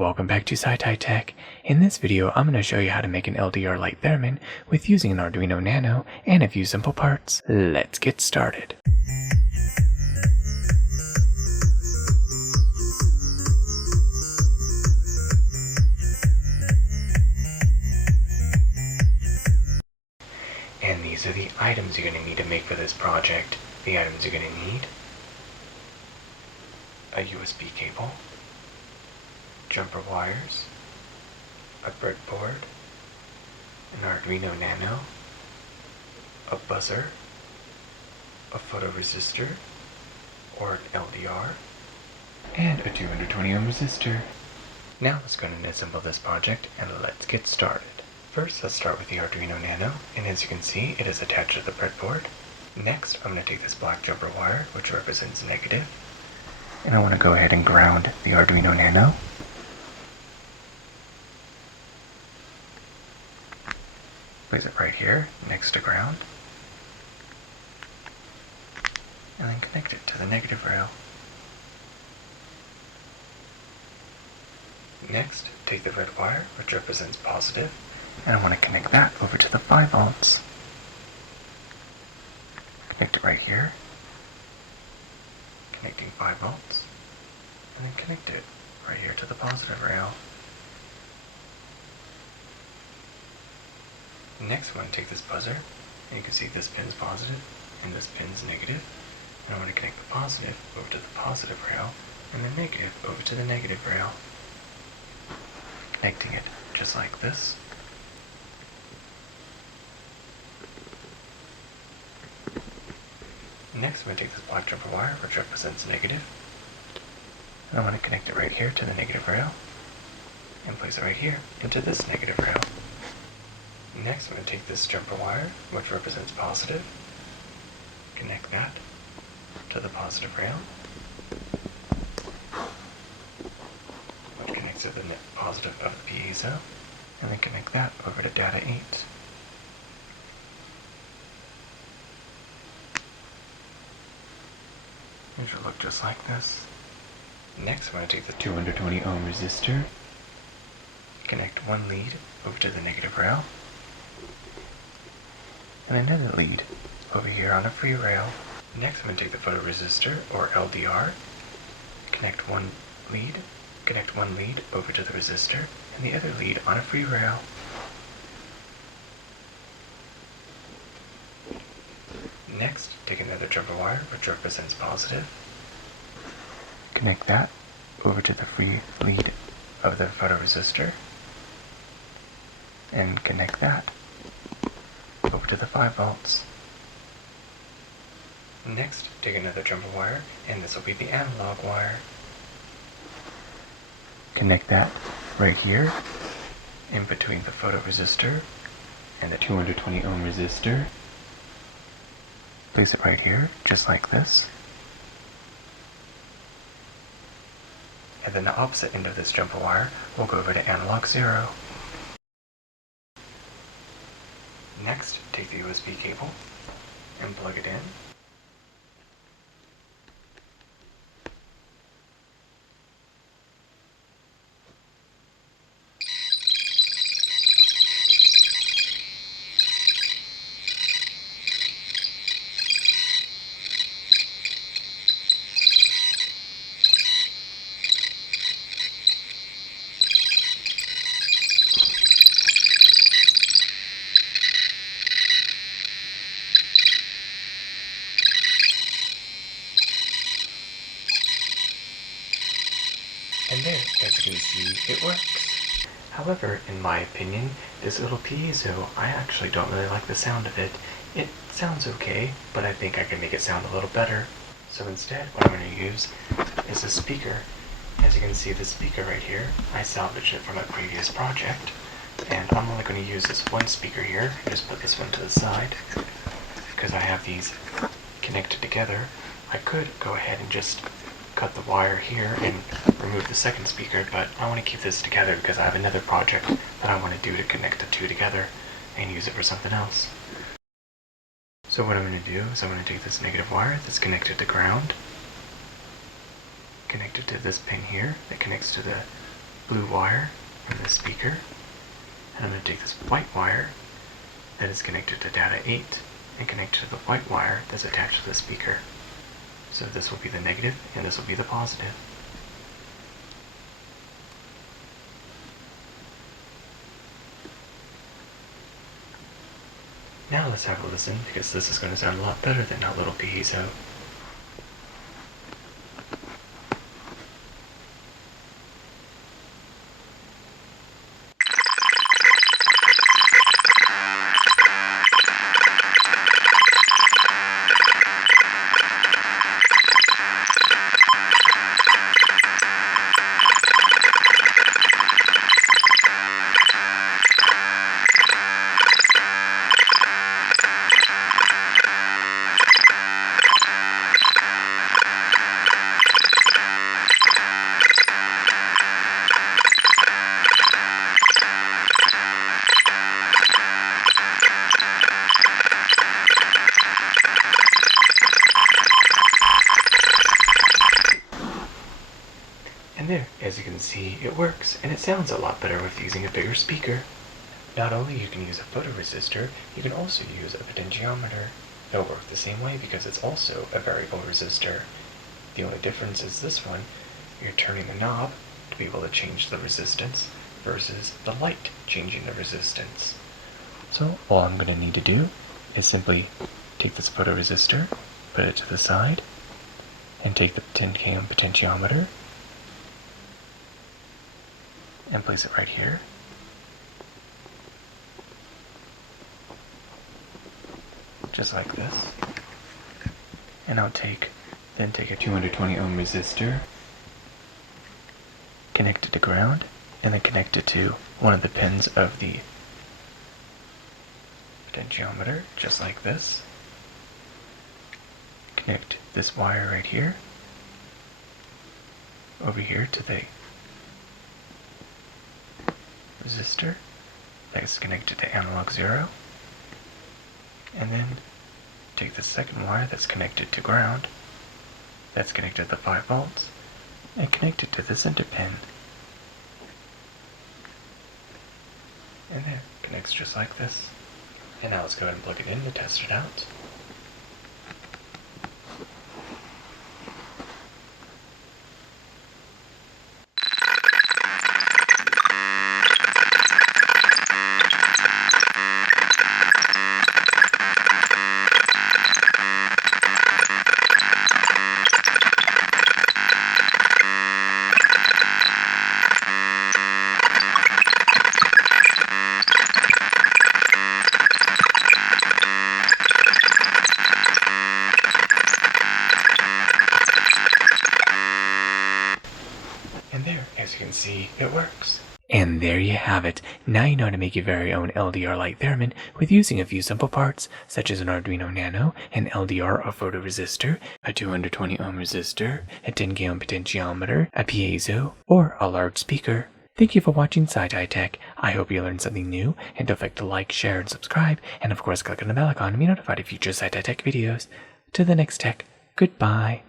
welcome back to SciTi Tech. In this video, I'm going to show you how to make an LDR light Theremin with using an Arduino Nano and a few simple parts. Let's get started. And these are the items you're going to need to make for this project. The items you're going to need: a USB cable, jumper wires, a breadboard, an Arduino Nano, a buzzer, a photoresistor, or an LDR, and a 220 ohm resistor. Now let's go and assemble this project and let's get started. First, let's start with the Arduino Nano, and as you can see, it is attached to the breadboard. Next, I'm going to take this black jumper wire, which represents negative, and I want to go ahead and ground the Arduino Nano. Place it right here, next to ground, and then connect it to the negative rail. Next, take the red wire, which represents positive, and I want to connect that over to the 5 volts. Connect it right here, connecting 5 volts, and then connect it right here to the positive rail. Next, I want to take this buzzer, and you can see this pin's positive and this pin's negative, and I want to connect the positive over to the positive rail and the negative over to the negative rail, connecting it just like this. Next, I'm going to take this black jumper wire, which represents negative, and I want to connect it right here to the negative rail and place it right here into this negative rail. Next, I'm going to take this jumper wire, which represents positive, connect that to the positive rail, which connects to the positive of the piezo, and then connect that over to data 8. It should look just like this. Next, I'm going to take the 220 ohm resistor, connect one lead over to the negative rail, and another lead over here on a free rail. Next, I'm going to take the photoresistor, or LDR, connect one lead over to the resistor, and the other lead on a free rail. Next, take another jumper wire, which represents positive, connect that over to the free lead of the photoresistor, and connect that over to the 5 volts. Next, take another jumper wire, and this will be the analog wire. Connect that right here, in between the photoresistor and the 220 ohm resistor. Place it right here, just like this. And then the opposite end of this jumper wire will go over to analog 0. Next, take the USB cable and plug it in. And there, as you can see, it works. However, in my opinion, this little piezo, I actually don't really like the sound of it. It sounds okay, but I think I can make it sound a little better. So instead, what I'm going to use is a speaker. As you can see, the speaker right here, I salvaged it from a previous project. And I'm only going to use this one speaker here, and just put this one to the side, because I have these connected together. I could go ahead and just cut the wire here and remove the second speaker, but I want to keep this together because I have another project that I want to do to connect the two together and use it for something else. So what I'm going to do is I'm going to take this negative wire that's connected to ground, connect it to this pin here that connects to the blue wire from the speaker, and I'm going to take this white wire that is connected to data 8 and connect it to the white wire that's attached to the speaker. So this will be the negative and this will be the positive. Now let's have a listen, because this is going to sound a lot better than that little piezo. And there, as you can see, it works, and it sounds a lot better with using a bigger speaker. Not only you can use a photoresistor, you can also use a potentiometer. They'll work the same way because it's also a variable resistor. The only difference is this one, you're turning the knob to be able to change the resistance versus the light changing the resistance. So all I'm going to need to do is simply take this photoresistor, put it to the side, and take the 10 ohm potentiometer and place it right here. Just like this. And I'll then take a 220 ohm resistor, connect it to ground, and then connect it to one of the pins of the potentiometer, just like this. Connect this wire right here over here to the resistor that's connected to analog 0, and then take the second wire that's connected to ground, that's connected to the 5 volts, and connect it to the center pin. And there, it connects just like this. And now let's go ahead and plug it in to test it out. And there, as you can see, it works. And there you have it. Now you know how to make your very own LDR like Theremin with using a few simple parts, such as an Arduino Nano, an LDR or photoresistor, a 220 ohm resistor, a 10 ohm potentiometer, a piezo, or a large speaker. Thank you for watching SciTi Tech. I hope you learned something new, and don't forget to like, share, and subscribe, and of course click on the bell icon to be notified of future SciTi Tech videos. To the next tech, goodbye.